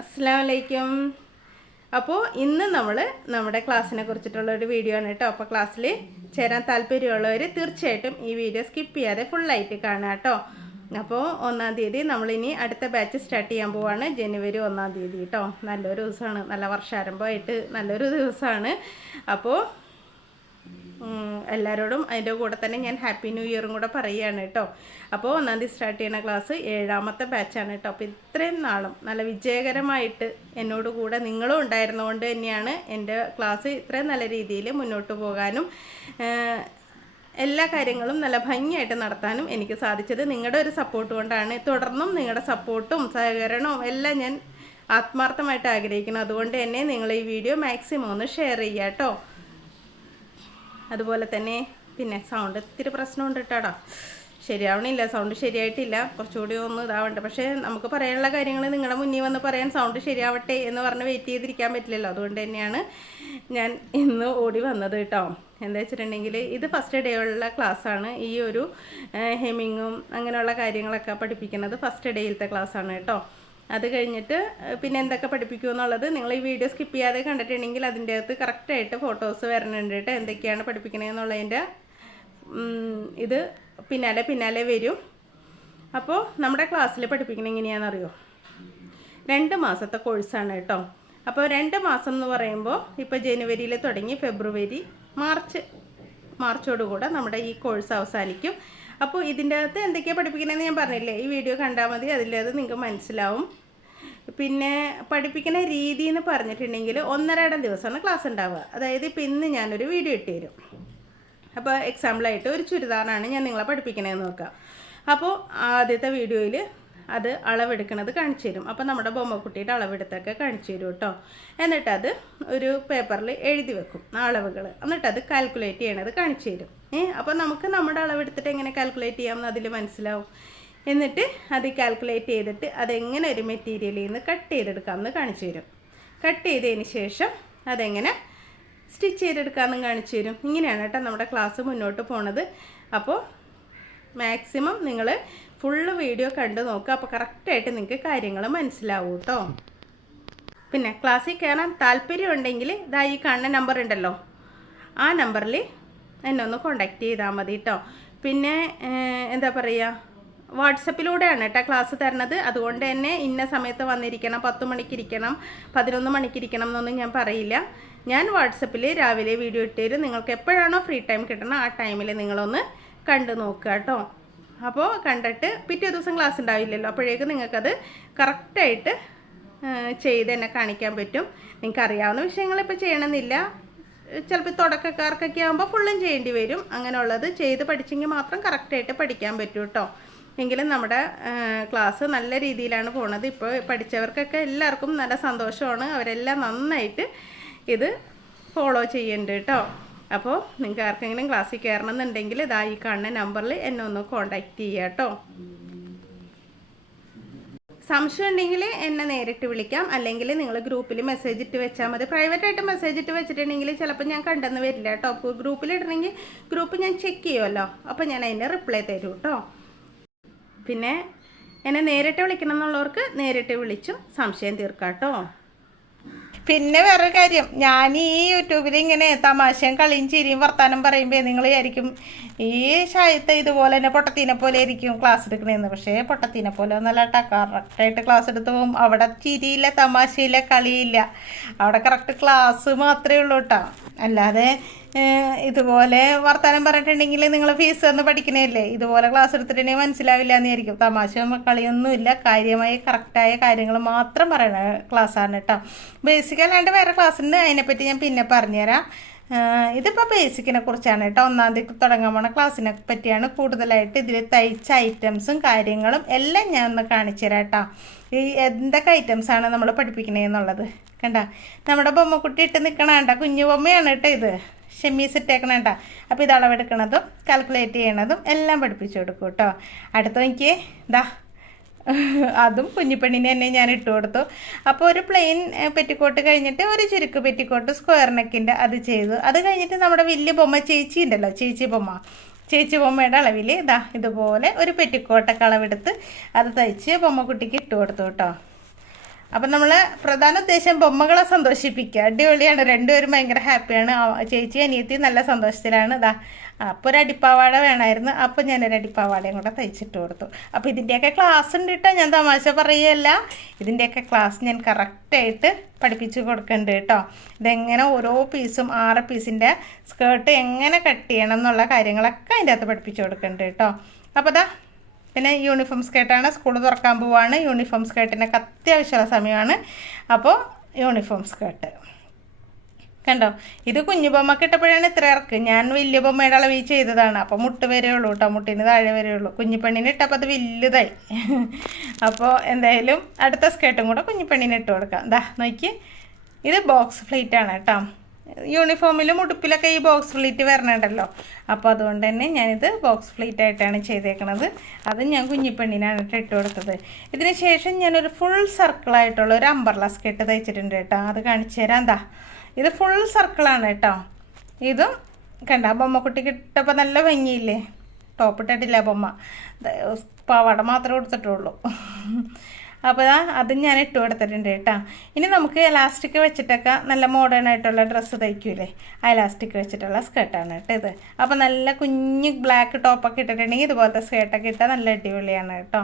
അസ്സലാമലൈക്കും. അപ്പോൾ ഇന്ന് നമ്മൾ നമ്മുടെ ക്ലാസ്സിനെ കുറിച്ചിട്ടുള്ള ഒരു വീഡിയോ ആണ് കേട്ടോ. അപ്പോൾ ക്ലാസ്സിൽ ചേരാൻ താല്പര്യമുള്ളവർ തീർച്ചയായിട്ടും ഈ വീഡിയോ സ്കിപ്പ് ചെയ്യാതെ ഫുള്ളായിട്ട് കാണുക കേട്ടോ. അപ്പോൾ 1-ാം തീയതി നമ്മളിനി അടുത്ത ബാച്ച് സ്റ്റാർട്ട് ചെയ്യാൻ പോവാണ്. ജനുവരി 1-ാം തീയതി കേട്ടോ. നല്ലൊരു ദിവസമാണ്, നല്ല വർഷാരംഭമായിട്ട് നല്ലൊരു ദിവസമാണ്. അപ്പോൾ എല്ലാവരോടും അതിൻ്റെ കൂടെ തന്നെ ഞാൻ ഹാപ്പി ന്യൂ ഇയറും കൂടെ പറയുകയാണ് കേട്ടോ. അപ്പോൾ 1-ാം തീയതി സ്റ്റാർട്ട് ചെയ്യുന്ന ക്ലാസ് 7-ാമത്തെ ബാച്ചാണ് കേട്ടോ. അപ്പോൾ ഇത്രയും നാളും നല്ല വിജയകരമായിട്ട് എന്നോട് കൂടെ നിങ്ങളും ഉണ്ടായിരുന്നതുകൊണ്ട് തന്നെയാണ് എൻ്റെ ക്ലാസ് ഇത്രയും നല്ല രീതിയിൽ മുന്നോട്ട് പോകാനും എല്ലാ കാര്യങ്ങളും നല്ല ഭംഗിയായിട്ട് നടത്താനും എനിക്ക് സാധിച്ചത് നിങ്ങളുടെ ഒരു സപ്പോർട്ട് കൊണ്ടാണ്. തുടർന്നും നിങ്ങളുടെ സപ്പോർട്ടും സഹകരണവും എല്ലാം ഞാൻ ആത്മാർത്ഥമായിട്ട് ആഗ്രഹിക്കുന്നു. അതുകൊണ്ട് തന്നെ നിങ്ങൾ ഈ വീഡിയോ മാക്സിമം ഒന്ന് ഷെയർ ചെയ്യുക കേട്ടോ. അതുപോലെ തന്നെ പിന്നെ സൗണ്ട് ഇത്തിരി പ്രശ്നമുണ്ട് കേട്ടോ. ശരിയാവണില്ല, സൗണ്ട് ശരിയായിട്ടില്ല, കുറച്ചുകൂടി ഒന്ന് ഇതാവണ്ട. പക്ഷേ നമുക്ക് പറയാനുള്ള കാര്യങ്ങൾ നിങ്ങളുടെ മുന്നിൽ വന്ന് പറയാൻ സൗണ്ട് ശരിയാവട്ടെ എന്ന് പറഞ്ഞ് വെയിറ്റ് ചെയ്തിരിക്കാൻ പറ്റില്ലല്ലോ. അതുകൊണ്ട് തന്നെയാണ് ഞാൻ ഇന്ന് ഓടി വന്നത് കേട്ടോ. എന്താ വെച്ചിട്ടുണ്ടെങ്കിൽ ഇത് ഫസ്റ്റ് ഡേ ഉള്ള ക്ലാസ്സാണ്. ഈ ഒരു ഹെമ്മിങ്ങും അങ്ങനെയുള്ള കാര്യങ്ങളൊക്കെ പഠിപ്പിക്കുന്നത് ഫസ്റ്റ് ഡേയിലത്തെ ക്ലാസ്സാണ് കേട്ടോ. അത് കഴിഞ്ഞിട്ട് പിന്നെ എന്തൊക്കെ പഠിപ്പിക്കും എന്നുള്ളത് നിങ്ങൾ ഈ വീഡിയോ സ്കിപ്പ് ചെയ്യാതെ കണ്ടിട്ടുണ്ടെങ്കിൽ അതിൻ്റെ അകത്ത് കറക്റ്റായിട്ട് ഫോട്ടോസ് വരണുണ്ട് കേട്ടോ. എന്തൊക്കെയാണ് പഠിപ്പിക്കണതെന്നുള്ളതിൻ്റെ ഇത് പിന്നാലെ വരും. അപ്പോൾ നമ്മുടെ ക്ലാസ്സിൽ പഠിപ്പിക്കണത് എങ്ങനെയാണെന്നറിയോ? 2 മാസത്തെ കോഴ്സാണ് കേട്ടോ. അപ്പോൾ 2 മാസം എന്ന് പറയുമ്പോൾ ഇപ്പോൾ ജനുവരിയിൽ തുടങ്ങി ഫെബ്രുവരി മാർച്ചോടുകൂടെ നമ്മുടെ ഈ കോഴ്സ് അവസാനിക്കും. അപ്പോൾ ഇതിൻ്റെ അകത്ത് എന്തൊക്കെയാണ് പഠിപ്പിക്കണമെന്ന് ഞാൻ പറഞ്ഞില്ലേ, ഈ വീഡിയോ കണ്ടാൽ മതി, അതിലത് നിങ്ങൾക്ക് മനസ്സിലാവും. പിന്നെ പഠിപ്പിക്കുന്ന രീതി എന്ന് പറഞ്ഞിട്ടുണ്ടെങ്കിൽ 1.5 ദിവസമാണ് ക്ലാസ് ഉണ്ടാവുക. അതായത് ഇപ്പോൾ ഇന്ന് ഞാനൊരു വീഡിയോ ഇട്ട് തരും. അപ്പോൾ എക്സാമ്പിളായിട്ട് ഒരു ചുരിദാറാണ് ഞാൻ നിങ്ങളെ പഠിപ്പിക്കണതെന്ന് നോക്കാം. അപ്പോൾ ആദ്യത്തെ വീഡിയോയിൽ അത് അളവെടുക്കണത് കാണിച്ചു തരും. അപ്പോൾ നമ്മുടെ ബൊമ്മക്കുട്ടിയുടെ അളവെടുത്തൊക്കെ കാണിച്ചു തരും കേട്ടോ. എന്നിട്ടത് ഒരു പേപ്പറിൽ എഴുതി വെക്കും അളവുകൾ. എന്നിട്ടത് കാൽക്കുലേറ്റ് ചെയ്യണത് കാണിച്ചു തരും. അപ്പോൾ നമുക്ക് നമ്മുടെ അളവെടുത്തിട്ട് എങ്ങനെ കാൽക്കുലേറ്റ് ചെയ്യാമെന്ന് അതിൽ മനസ്സിലാവും. എന്നിട്ട് അത് കാൽക്കുലേറ്റ് ചെയ്തിട്ട് അതെങ്ങനെ ഒരു മെറ്റീരിയലിൽ നിന്ന് കട്ട് ചെയ്തെടുക്കാമെന്ന് കാണിച്ചു തരും. കട്ട് ചെയ്തതിന് ശേഷം അതെങ്ങനെ സ്റ്റിച്ച് ചെയ്തെടുക്കാമെന്നും കാണിച്ചു തരും. ഇങ്ങനെയാണ് കേട്ടോ നമ്മുടെ ക്ലാസ് മുന്നോട്ട് പോണത്. അപ്പോൾ മാക്സിമം നിങ്ങൾ ഫുള്ള് വീഡിയോ കണ്ടു നോക്കുക. അപ്പോൾ കറക്റ്റായിട്ട് നിങ്ങൾക്ക് കാര്യങ്ങൾ മനസ്സിലാവും കേട്ടോ. പിന്നെ ക്ലാസ്സിൽ കയറാൻ താല്പര്യമുണ്ടെങ്കിൽ ഇതാ ഈ കാണുന്ന നമ്പർ ഉണ്ടല്ലോ, ആ നമ്പറിൽ എന്നെ ഒന്ന് കോണ്ടാക്ട് ചെയ്താൽ മതി കേട്ടോ. പിന്നെ എന്താ പറയുക, വാട്സപ്പിലൂടെയാണ് കേട്ടോ ക്ലാസ് തരണത്. അതുകൊണ്ട് തന്നെ ഇന്ന സമയത്ത് വന്നിരിക്കണം, 10 മണിക്ക് ഇരിക്കണം, 11 മണിക്ക് ഇരിക്കണം എന്നൊന്നും ഞാൻ പറയില്ല. ഞാൻ വാട്സപ്പിൽ രാവിലെ വീഡിയോ ഇട്ട് തരും. നിങ്ങൾക്ക് എപ്പോഴാണോ ഫ്രീ ടൈം കിട്ടണം ആ ടൈമിൽ നിങ്ങളൊന്ന് കണ്ടു നോക്കുക കേട്ടോ. അപ്പോൾ കണ്ടിട്ട് പിറ്റേ ദിവസം ക്ലാസ് ഉണ്ടാവില്ലല്ലോ, അപ്പോഴേക്കും നിങ്ങൾക്കത് കറക്റ്റായിട്ട് ചെയ്ത് തന്നെ കാണിക്കാൻ പറ്റും. നിങ്ങൾക്ക് അറിയാവുന്ന വിഷയങ്ങൾ ഇപ്പോൾ ചെയ്യണമെന്നില്ല. ചിലപ്പോൾ തുടക്കക്കാർക്കൊക്കെ ആകുമ്പോൾ ഫുള്ളും ചെയ്യേണ്ടി വരും. അങ്ങനെയുള്ളത് ചെയ്ത് പഠിച്ചെങ്കിൽ മാത്രം കറക്റ്റായിട്ട് പഠിക്കാൻ പറ്റും കേട്ടോ. എങ്കിലും നമ്മുടെ ക്ലാസ് നല്ല രീതിയിലാണ് പോണത്. ഇപ്പോൾ പഠിച്ചവർക്കൊക്കെ എല്ലാവർക്കും നല്ല സന്തോഷമാണ്. അവരെല്ലാം നന്നായിട്ട് ഇത് ഫോളോ ചെയ്യുന്നുണ്ട് കേട്ടോ. അപ്പോൾ നിങ്ങൾക്ക് ആർക്കെങ്കിലും ക്ലാസ്സിൽ കയറണം എന്നുണ്ടെങ്കിൽ ഇതാ ഈ കാണുന്ന നമ്പറിൽ എന്നെ ഒന്ന് കോണ്ടാക്ട് ചെയ്യുക കേട്ടോ. സംശയം ഉണ്ടെങ്കിൽ എന്നെ നേരിട്ട് വിളിക്കാം, അല്ലെങ്കിൽ നിങ്ങൾ ഗ്രൂപ്പിൽ മെസ്സേജ് ഇട്ട് വെച്ചാൽ മതി. പ്രൈവറ്റായിട്ട് മെസ്സേജ് ഇട്ട് വെച്ചിട്ടുണ്ടെങ്കിൽ ചിലപ്പോൾ ഞാൻ കണ്ടെന്ന് വരില്ല കേട്ടോ. അപ്പോൾ ഗ്രൂപ്പിലിടണമെങ്കിൽ ഗ്രൂപ്പ് ഞാൻ ചെക്ക് ചെയ്യുമല്ലോ, അപ്പോൾ ഞാൻ അതിൻ്റെ റിപ്ലൈ തരും കേട്ടോ. പിന്നെ എന്നെ നേരിട്ട് വിളിക്കണം എന്നുള്ളവർക്ക് നേരിട്ട് വിളിച്ചും സംശയം തീർക്കാം കേട്ടോ. പിന്നെ വേറൊരു കാര്യം, ഞാൻ ഈ യൂട്യൂബിൽ ഇങ്ങനെ തമാശയും കളിയും ചിരിയും വർത്താനം പറയുമ്പോൾ നിങ്ങൾ വിചാരിക്കും ഈ ഷായത്തെ ഇതുപോലെ തന്നെ പൊട്ടത്തീനെ പോലെ ആയിരിക്കും ക്ലാസ് എടുക്കണേന്ന്. പക്ഷേ പൊട്ടത്തീനെ പോലെ ഒന്നല്ല കേട്ടോ. കറക്റ്റായിട്ട് ക്ലാസ് എടുത്ത് പോകും. അവിടെ ചിരിയില്ല, തമാശയില്ല, കളിയില്ല. അവിടെ കറക്റ്റ് ക്ലാസ് മാത്രമേ ഉള്ളൂ കേട്ടോ. അല്ലാതെ ഇതുപോലെ വർത്താനം പറഞ്ഞിട്ടുണ്ടെങ്കിൽ നിങ്ങൾ ഫീസ് തന്ന് പഠിക്കണേല്ലേ, ഇതുപോലെ ക്ലാസ് എടുത്തിട്ടുണ്ടെങ്കിൽ മനസ്സിലാവില്ല എന്നായിരിക്കും. തമാശ കളിയൊന്നുമില്ല, കാര്യമായി കറക്റ്റായ കാര്യങ്ങൾ മാത്രം പറയണ ക്ലാസ്സാണ് കേട്ടോ. ബേസിക് അല്ലാണ്ട് വേറെ ക്ലാസ് ഉണ്ട്, അതിനെപ്പറ്റി ഞാൻ പിന്നെ പറഞ്ഞുതരാം. ഇതിപ്പോൾ ബേസിക്കിനെ കുറിച്ചാണ് കേട്ടോ. 1-ാം തീയതി തുടങ്ങാൻ പോണ ക്ലാസ്സിനെ പറ്റിയാണ് കൂടുതലായിട്ട്. ഇതിൽ തയ്ച്ച ഐറ്റംസും കാര്യങ്ങളും എല്ലാം ഞാൻ ഒന്ന് കാണിച്ചു തരാം കേട്ടോ. ഈ എന്തൊക്കെ ഐറ്റംസാണ് നമ്മൾ പഠിപ്പിക്കണേന്നുള്ളത് കണ്ട. നമ്മുടെ ബൊമ്മക്കുട്ടി ഇട്ട് നിൽക്കണ കണ്ട, കുഞ്ഞു ബൊമ്മയാണ് കേട്ടോ ഇത്. ഷെമ്മീസ് ഇട്ടേക്കണ കേട്ടോ. അപ്പോൾ ഇത് അളവെടുക്കണതും കാൽക്കുലേറ്റ് ചെയ്യണതും എല്ലാം പഠിപ്പിച്ചു കൊടുക്കും കേട്ടോ. അടുത്ത എനിക്ക് ഇതാ അതും കുഞ്ഞിപ്പെണ്ണിന് തന്നെ ഞാൻ ഇട്ട് കൊടുത്തു. അപ്പോൾ ഒരു പ്ലെയിൻ പെറ്റിക്കോട്ട് കഴിഞ്ഞിട്ട് ഒരു ചുരുക്ക് പെറ്റിക്കോട്ട് സ്ക്വയർ നെക്കിൻ്റെ അത് ചെയ്തു. അത് കഴിഞ്ഞിട്ട് നമ്മുടെ വലിയ ബൊമ്മ ചേച്ചി ഉണ്ടല്ലോ, ചേച്ചി ബൊമ്മയുടെ അളവിൽ ഇതാ ഇതുപോലെ ഒരു പെറ്റിക്കോട്ടൊക്കെ അളവെടുത്ത് അത് തയ്ച്ച് ബൊമ്മക്കുട്ടിക്ക് ഇട്ട് കൊടുത്തു കേട്ടോ. അപ്പം നമ്മൾ പ്രധാന ഉദ്ദേശം ബൊമ്മകളെ സന്തോഷിപ്പിക്കുക. അടിപൊളിയാണ്, രണ്ടുപേരും ഭയങ്കര ഹാപ്പിയാണ്. ചേച്ചി അനിയത്തി നല്ല സന്തോഷത്തിലാണ്. അപ്പോൾ ഒരു അടിപ്പാവാട വേണമായിരുന്നു, അപ്പോൾ ഞാനൊരു അടിപ്പാവാടയും കൂടെ തയ്ച്ചിട്ട് കൊടുത്തു. അപ്പോൾ ഇതിൻ്റെയൊക്കെ ക്ലാസ് ഉണ്ട് കേട്ടോ, ഞാൻ തമാശ പറയുകയല്ല. ഇതിൻ്റെയൊക്കെ ക്ലാസ് ഞാൻ കറക്റ്റായിട്ട് പഠിപ്പിച്ച് കൊടുക്കുന്നുണ്ട് കേട്ടോ. ഇതെങ്ങനെ ഓരോ പീസും 6 പീസിൻ്റെ സ്കേർട്ട് എങ്ങനെ കട്ട് ചെയ്യണം എന്നുള്ള കാര്യങ്ങളൊക്കെ അതിൻ്റെ അകത്ത് പഠിപ്പിച്ച് കൊടുക്കുന്നുണ്ട് കേട്ടോ. അപ്പോൾ പിന്നെ യൂണിഫോം സ്കേർട്ടാണ്, സ്കൂൾ തുറക്കാൻ പോവാണ്. യൂണിഫോം സ്കേർട്ടിനൊക്കെ അത്യാവശ്യമുള്ള സമയമാണ്. അപ്പോൾ യൂണിഫോം സ്കേർട്ട് കണ്ടോ, ഇത് കുഞ്ഞു ബൊമ്മക്ക് ഇട്ടപ്പോഴാണ് ഇത്ര ഇറക്ക്. ഞാൻ വലിയ ബൊമ്മയുടെ അളവിൽ ചെയ്തതാണ്. അപ്പോൾ മുട്ട് വരെ ഉള്ളൂ കേട്ടോ, മുട്ടിന് താഴെ വരെ ഉള്ളൂ. കുഞ്ഞിപ്പെണ്ണിന് ഇട്ടപ്പോൾ അത് വലുതായി. അപ്പോൾ എന്തായാലും അടുത്ത സ്കേർട്ടും കൂടെ കുഞ്ഞിപ്പെണ്ണിന് ഇട്ട് കൊടുക്കാം. നോക്കി, ഇത് ബോക്സ് ഫ്ലീറ്റ് ആണ് കേട്ടോ. യൂണിഫോമിലും ഉടുപ്പിലൊക്കെ ഈ ബോക്സ് ഫ്ലീറ്റ് വരണുണ്ടല്ലോ. അപ്പോൾ അതുകൊണ്ട് തന്നെ ഞാനിത് ബോക്സ് ഫ്ലീറ്റ് ആയിട്ടാണ് ചെയ്തേക്കണത്. അത് ഞാൻ കുഞ്ഞിപ്പെണ്ണിനാണ് ഇട്ട് കൊടുത്തത്. ഇതിന് ശേഷം ഞാനൊരു ഫുൾ സർക്കിളായിട്ടുള്ള ഒരു അംബർല സ്കേർട്ട് തയ്ച്ചിട്ടുണ്ട് കേട്ടോ. അത് കാണിച്ചു തരാം. ഇത് ഫുൾ സർക്കിളാണ് കേട്ടോ. ഇതും കണ്ട ബൊമ്മക്കുട്ടിക്ക് ഇട്ടപ്പോൾ നല്ല ഭംഗിയില്ലേ. ടോപ്പ് ഇട്ടിട്ടില്ല ബൊമ്മ, പാവാട മാത്രമേ കൊടുത്തിട്ടുള്ളൂ. അപ്പോൾ അതും ഞാൻ ഇട്ട് കൊടുത്തിട്ടുണ്ട് കേട്ടോ. ഇനി നമുക്ക് എലാസ്റ്റിക് വെച്ചിട്ടൊക്കെ നല്ല മോഡേൺ ആയിട്ടുള്ള ഡ്രസ്സ് തയ്ക്കൂലേ, ആ എലാസ്റ്റിക് വെച്ചിട്ടുള്ള സ്കേർട്ടാണ് കേട്ടോ ഇത്. അപ്പോൾ നല്ല കുഞ്ഞ് ബ്ലാക്ക് ടോപ്പൊക്കെ ഇട്ടിട്ടുണ്ടെങ്കിൽ ഇതുപോലത്തെ സ്കേർട്ടൊക്കെ ഇട്ടാൽ നല്ല അടിപൊളിയാണ് കേട്ടോ.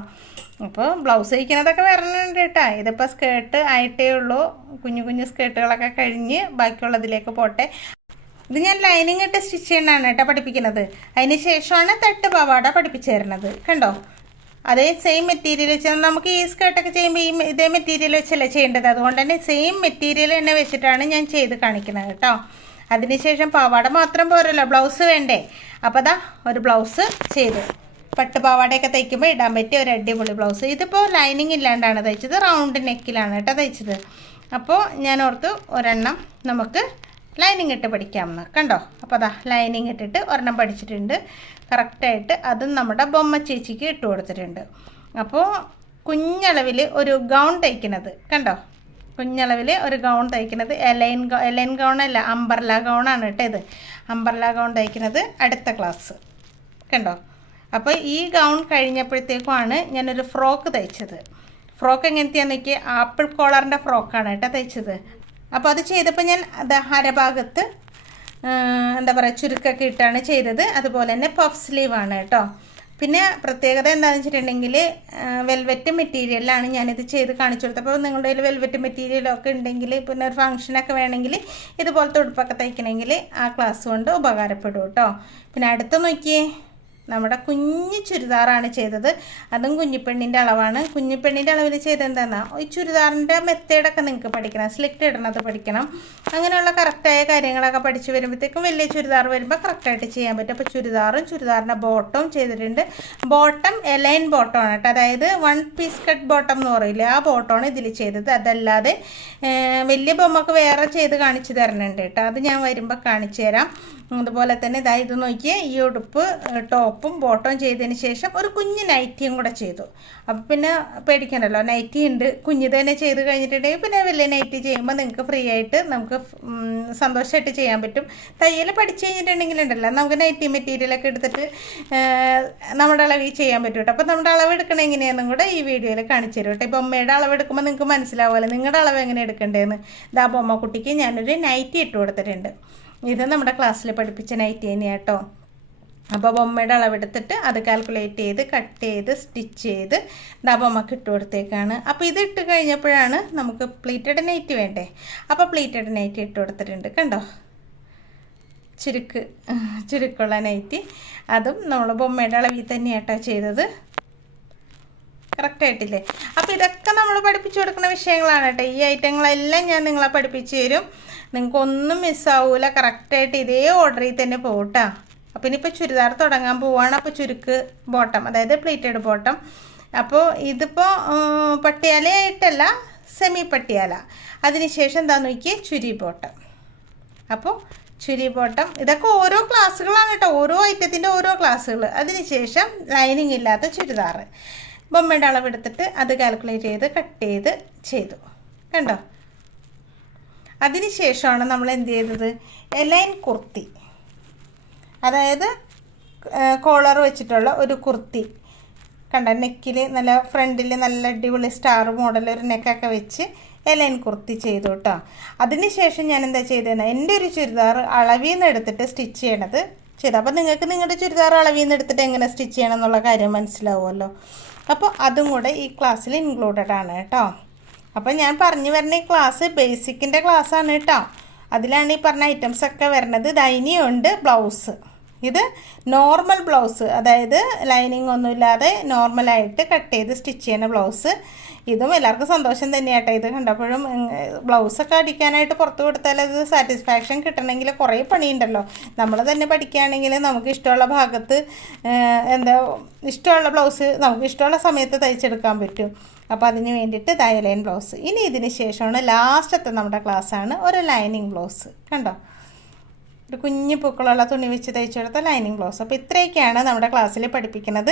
അപ്പോൾ ബ്ലൗസ് തയ്ക്കുന്നതൊക്കെ വരണുണ്ട് കേട്ടോ. ഇതിപ്പോൾ സ്കേർട്ട് ആയിട്ടേ ഉള്ളൂ. കുഞ്ഞു കുഞ്ഞു സ്കേർട്ടുകളൊക്കെ കഴിഞ്ഞ് ബാക്കിയുള്ളതിലേക്ക് പോട്ടെ. ഇത് ഞാൻ ലൈനിങ് ഇട്ട് സ്റ്റിച്ച് ചെയ്യണതാണ് കേട്ടോ പഠിപ്പിക്കുന്നത്. അതിന് ശേഷമാണ് തട്ട് പാവാട പഠിപ്പിച്ചു തരുന്നത്. കണ്ടോ, അതേ സെയിം മെറ്റീരിയൽ വെച്ച് നമുക്ക് ഈ സ്കേർട്ടൊക്കെ ചെയ്യുമ്പോൾ ഇതേ മെറ്റീരിയൽ വെച്ചല്ലേ ചെയ്യേണ്ടത്. അതുകൊണ്ട് തന്നെ സെയിം മെറ്റീരിയൽ തന്നെ വെച്ചിട്ടാണ് ഞാൻ ചെയ്ത് കാണിക്കുന്നത് കേട്ടോ. അതിനുശേഷം പാവാട മാത്രം പോരല്ലോ, ബ്ലൗസ് വേണ്ടേ. അപ്പോൾ ഒരു ബ്ലൗസ് ചെയ്ത് പട്ട് പാവാടയൊക്കെ തയ്ക്കുമ്പോൾ ഇടാൻ പറ്റിയ ഒരു അടിപൊളി ബ്ലൗസ്. ഇതിപ്പോൾ ലൈനിങ് ഇല്ലാണ്ടാണ് തയ്ച്ചത്, റൗണ്ട് നെക്കിലാണ് കേട്ടോ തയ്ച്ചത്. അപ്പോൾ ഞാൻ ഓർത്ത് ഒരെണ്ണം നമുക്ക് ലൈനിങ് ഇട്ട് പഠിക്കാമെന്ന്. കണ്ടോ, അപ്പോൾ ലൈനിങ് ഇട്ടിട്ട് ഒരെണ്ണം പഠിച്ചിട്ടുണ്ട് കറക്റ്റായിട്ട്. അതും നമ്മുടെ ബൊമ്മ ചേച്ചിക്ക് ഇട്ട് കൊടുത്തിട്ടുണ്ട്. അപ്പോൾ കുഞ്ഞളവിൽ ഒരു ഗൗൺ തയ്ക്കുന്നത് കണ്ടോ, കുഞ്ഞളവിൽ ഒരു ഗൗൺ തയ്ക്കുന്നത് എലൈൻ ഗൗണല്ല, അംബർല ഗൗണാണ് കേട്ടോ ഇത്. അംബർല ഗൗൺ തയ്ക്കുന്നത് അടുത്ത ക്ലാസ് കണ്ടോ. അപ്പോൾ ഈ ഗൗൺ കഴിഞ്ഞപ്പോഴത്തേക്കുമാണ് ഞാനൊരു ഫ്രോക്ക് തയ്ച്ചത്. ഫ്രോക്ക് എങ്ങനത്തെയാണെന്ന് നോക്കി, ആപ്പിൾ കോളറിൻ്റെ ഫ്രോക്കാണ് കേട്ടോ തയ്ച്ചത്. അപ്പോൾ അത് ചെയ്തപ്പോൾ ഞാൻ അരഭാഗത്ത് എന്താ പറയുക ചുരുക്കൊക്കെ ഇട്ടാണ് ചെയ്തത്. അതുപോലെ തന്നെ പഫ് സ്ലീവാണ് കേട്ടോ. പിന്നെ പ്രത്യേകത എന്താണെന്ന് വെച്ചിട്ടുണ്ടെങ്കിൽ വെൽവെറ്റ് മെറ്റീരിയലാണ് ഞാനിത് ചെയ്ത് കാണിച്ചു കൊടുത്തത്. അപ്പോൾ നിങ്ങളുടെ കയ്യിൽ വെൽവെറ്റ് മെറ്റീരിയലൊക്കെ ഉണ്ടെങ്കിൽ പിന്നെ ഒരു ഫംഗ്ഷനൊക്കെ വേണമെങ്കിൽ ഇതുപോലത്തെ ഉടുപ്പൊക്കെ തയ്ക്കണമെങ്കിൽ ആ ക്ലാസ് കൊണ്ട് ഉപകാരപ്പെടും കേട്ടോ. പിന്നെ അടുത്ത് നോക്കിയേ, നമ്മുടെ കുഞ്ഞു ചുരിദാറാണ് ചെയ്തത്. അതും കുഞ്ഞിപ്പെണ്ണിൻ്റെ അളവാണ്. കുഞ്ഞിപ്പെണ്ണിൻ്റെ അളവിൽ ചെയ്ത് എന്താണെന്നാ, ഈ ചുരിദാറിൻ്റെ മെത്തേഡൊക്കെ നിങ്ങൾക്ക് പഠിക്കണം, സ്ലിറ്റ് ഇടണത് പഠിക്കണം. അങ്ങനെയുള്ള കറക്റ്റായ കാര്യങ്ങളൊക്കെ പഠിച്ച് വരുമ്പോഴത്തേക്കും വലിയ ചുരിദാർ വരുമ്പോൾ കറക്റ്റായിട്ട് ചെയ്യാൻ പറ്റും. അപ്പോൾ ചുരിദാറിൻ്റെ ബോട്ടവും ചെയ്തിട്ടുണ്ട്. ബോട്ടം എലൈൻ ബോട്ടമാണ് കേട്ടോ, അതായത് 1 പീസ് കട്ട് ബോട്ടം എന്ന് പറയില്ലേ, ആ ബോട്ടമാണ് ഇതിൽ ചെയ്തത്. അതല്ലാതെ വലിയ ബൊമ്മക്ക് വേറെ ചെയ്ത് കാണിച്ചു തരണുണ്ട് കേട്ടോ, അത് ഞാൻ വരുമ്പോൾ കാണിച്ചു തരാം. അതുപോലെ തന്നെ ഇത് നോക്കിയേ, ഈ ഉടുപ്പ് ടോപ്പും ബോട്ടവും ചെയ്തതിന് ശേഷം ഒരു കുഞ്ഞ് നൈറ്റിയും കൂടെ ചെയ്തു. അപ്പം പിന്നെ പേടിക്കണ്ടല്ലോ, നൈറ്റി ഉണ്ട്. കുഞ്ഞ് തന്നെ ചെയ്ത് കഴിഞ്ഞിട്ടുണ്ടെങ്കിൽ പിന്നെ വലിയ നൈറ്റി ചെയ്യുമ്പോൾ നിങ്ങൾക്ക് ഫ്രീ ആയിട്ട് നമുക്ക് സന്തോഷമായിട്ട് ചെയ്യാൻ പറ്റും. തയ്യൽ പഠിച്ചു കഴിഞ്ഞിട്ടുണ്ടെങ്കിലുണ്ടല്ലോ നമുക്ക് നൈറ്റി മെറ്റീരിയലൊക്കെ എടുത്തിട്ട് നമ്മുടെ അളവിൽ ചെയ്യാൻ പറ്റും കേട്ടോ. അപ്പോൾ നമ്മുടെ അളവ് എടുക്കണം എങ്ങനെയാണെന്നും കൂടെ ഈ വീഡിയോയിൽ കാണിച്ചു തരും കേട്ടോ. ഇപ്പോൾ ബൊമ്മയുടെ അളവ് എടുക്കുമ്പോൾ നിങ്ങൾക്ക് മനസ്സിലാവുമല്ലോ നിങ്ങളുടെ അളവ് എങ്ങനെ എടുക്കേണ്ടതെന്ന്. ഇതാ ബൊമ്മ കുട്ടിക്ക് ഞാനൊരു നൈറ്റി ഇട്ട് കൊടുത്തിട്ടുണ്ട്. ഇത് നമ്മുടെ ക്ലാസ്സിൽ പഠിപ്പിച്ച നൈറ്റി തന്നെയാണ് കേട്ടോ. അപ്പോൾ ബൊമ്മയുടെ അളവെടുത്തിട്ട് അത് കാൽക്കുലേറ്റ് ചെയ്ത് കട്ട് ചെയ്ത് സ്റ്റിച്ച് ചെയ്ത് ബൊമ്മക്ക് ഇട്ട് കൊടുത്തേക്കാണ്. അപ്പോൾ ഇത് ഇട്ട് കഴിഞ്ഞപ്പോഴാണ് നമുക്ക് പ്ലീറ്റഡ് നൈറ്റി വേണ്ടേ. അപ്പോൾ പ്ലീറ്റഡ് നൈറ്റി ഇട്ട് കൊടുത്തിട്ടുണ്ട് കണ്ടോ, ചുരുക്കുള്ള നൈറ്റി. അതും നമ്മൾ ബൊമ്മയുടെ അളവിൽ തന്നെയാണ് കേട്ടോ ചെയ്തത്. കറക്റ്റായിട്ടില്ലേ. അപ്പോൾ ഇതൊക്കെ നമ്മൾ പഠിപ്പിച്ചു കൊടുക്കുന്ന വിഷയങ്ങളാണ് കേട്ടോ. ഈ ഐറ്റങ്ങളെല്ലാം ഞാൻ നിങ്ങളെ പഠിപ്പിച്ചു തരും. നിങ്ങൾക്കൊന്നും മിസ്സാവൂല. കറക്റ്റായിട്ട് ഇതേ ഓർഡറിൽ തന്നെ പോകട്ടോ. അപ്പോൾ ഇനിയിപ്പോൾ ചുരിദാർ തുടങ്ങാൻ പോവുകയാണ്. അപ്പോൾ ചുരുക്ക് ബോട്ടം, അതായത് പ്ലീറ്റഡ് ബോട്ടം. അപ്പോൾ ഇതിപ്പോൾ പട്ടിയാലയായിട്ടല്ല, സെമി പട്ടിയാല. അതിനുശേഷം എന്താ നോക്കിയേ, ചുരി ബോട്ടം. അപ്പോൾ ചുരി ബോട്ടം ഇതൊക്കെ ഓരോ ക്ലാസ്സുകളാണ് കേട്ടോ, ഓരോ ഐറ്റത്തിൻ്റെ ഓരോ ക്ലാസ്സുകൾ. അതിനുശേഷം ലൈനിങ് ഇല്ലാത്ത ചുരിദാർ ബൊമ്മയുടെ അളവെടുത്തിട്ട് അത് കാൽക്കുലേറ്റ് ചെയ്ത് കട്ട് ചെയ്ത് ചെയ്തു കണ്ടോ. അതിനുശേഷമാണ് നമ്മൾ എന്ത് ചെയ്തത്, എലൈൻ കുർത്തി, അതായത് കോളർ വെച്ചിട്ടുള്ള ഒരു കുർത്തി. കണ്ട നെക്കിൽ നല്ല ഫ്രണ്ടിൽ നല്ല അടിപൊളി സ്റ്റാർ മോഡൽ ഒരു നെക്കൊക്കെ വെച്ച് ലൈൻ കുർത്തി ചെയ്തു കേട്ടോ. അതിനുശേഷം ഞാൻ എന്താ ചെയ്തതെന്ന് എൻ്റെ ഒരു ചുരിദാർ അളവിൽ നിന്ന് എടുത്തിട്ട് സ്റ്റിച്ച് ചെയ്യണത് ചെയ്തു. അപ്പോൾ നിങ്ങൾക്ക് നിങ്ങളുടെ ചുരിദാർ അളവിൽ നിന്ന് എടുത്തിട്ട് എങ്ങനെ സ്റ്റിച്ച് ചെയ്യണം എന്നുള്ള കാര്യം മനസ്സിലാവുമല്ലോ. അപ്പോൾ അതും കൂടെ ഈ ക്ലാസ്സിൽ ഇൻക്ലൂഡഡ് ആണ് കേട്ടോ. അപ്പോൾ ഞാൻ പറഞ്ഞു വരുന്ന ഈ ക്ലാസ് ബേസിക്കിൻ്റെ ക്ലാസ്സാണ് കേട്ടോ. അതിലാണ് ഈ പറഞ്ഞ ഐറ്റംസൊക്കെ വരുന്നത്. ഇനിയുണ്ട് ബ്ലൗസ്. ഇത് നോർമൽ ബ്ലൗസ്, അതായത് ലൈനിങ് ഒന്നുമില്ലാതെ നോർമലായിട്ട് കട്ട് ചെയ്ത് സ്റ്റിച്ച് ചെയ്യുന്ന ബ്ലൗസ്. ഇതും എല്ലാവർക്കും സന്തോഷം തന്നെയാട്ടോ. ഇത് കണ്ടപ്പോഴും ബ്ലൗസൊക്കെ അടിക്കാനായിട്ട് പുറത്ത് കൊടുത്താൽ അത് സാറ്റിസ്ഫാക്ഷൻ കിട്ടണമെങ്കിൽ കുറേ പണിയുണ്ടല്ലോ. നമ്മൾ തന്നെ പഠിക്കുകയാണെങ്കിൽ നമുക്ക് ഇഷ്ടമുള്ള ഭാഗത്ത് ഇഷ്ടമുള്ള ബ്ലൗസ് നമുക്ക് ഇഷ്ടമുള്ള സമയത്ത് തയ്ച്ചെടുക്കാൻ പറ്റും. അപ്പോൾ അതിന് വേണ്ടിയിട്ട് ലൈൻ ബ്ലൗസ്. ഇനി ഇതിന് ശേഷമാണ് ലാസ്റ്റത്തെ നമ്മുടെ ക്ലാസ്സാണ് ഒരു ലൈനിങ് ബ്ലൗസ്. കണ്ടോ, ഒരു കുഞ്ഞു പൂക്കളുള്ള തുണി വെച്ച് തയ്ച്ചെടുത്ത ലൈനിങ് ബ്ലൗസ്. അപ്പോൾ ഇത്രയൊക്കെയാണ് നമ്മുടെ ക്ലാസ്സിൽ പഠിപ്പിക്കുന്നത്.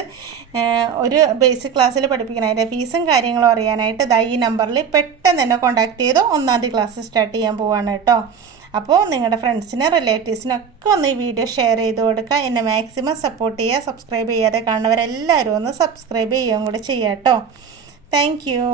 ഒരു ബേസിക് ക്ലാസ്സിൽ പഠിപ്പിക്കുന്നത്. അതിൻ്റെ ഫീസും കാര്യങ്ങളും അറിയാനായിട്ട് ഈ നമ്പറിൽ പെട്ടെന്ന് തന്നെ കോൺടാക്ട് ചെയ്തോ. 1-ാം തീയതി ക്ലാസ് സ്റ്റാർട്ട് ചെയ്യാൻ പോവാണ് കേട്ടോ. അപ്പോൾ നിങ്ങളുടെ ഫ്രണ്ട്സിന് റിലേറ്റീവ്സിനൊക്കെ ഒന്ന് ഈ വീഡിയോ ഷെയർ ചെയ്ത് കൊടുക്കുക. എന്നെ മാക്സിമം സപ്പോർട്ട് ചെയ്യുക. സബ്സ്ക്രൈബ് ചെയ്യാതെ കാണുന്നവരെല്ലാവരും ഒന്ന് സബ്സ്ക്രൈബ് ചെയ്യുകയും കൂടെ ചെയ്യാം കേട്ടോ. Thank you.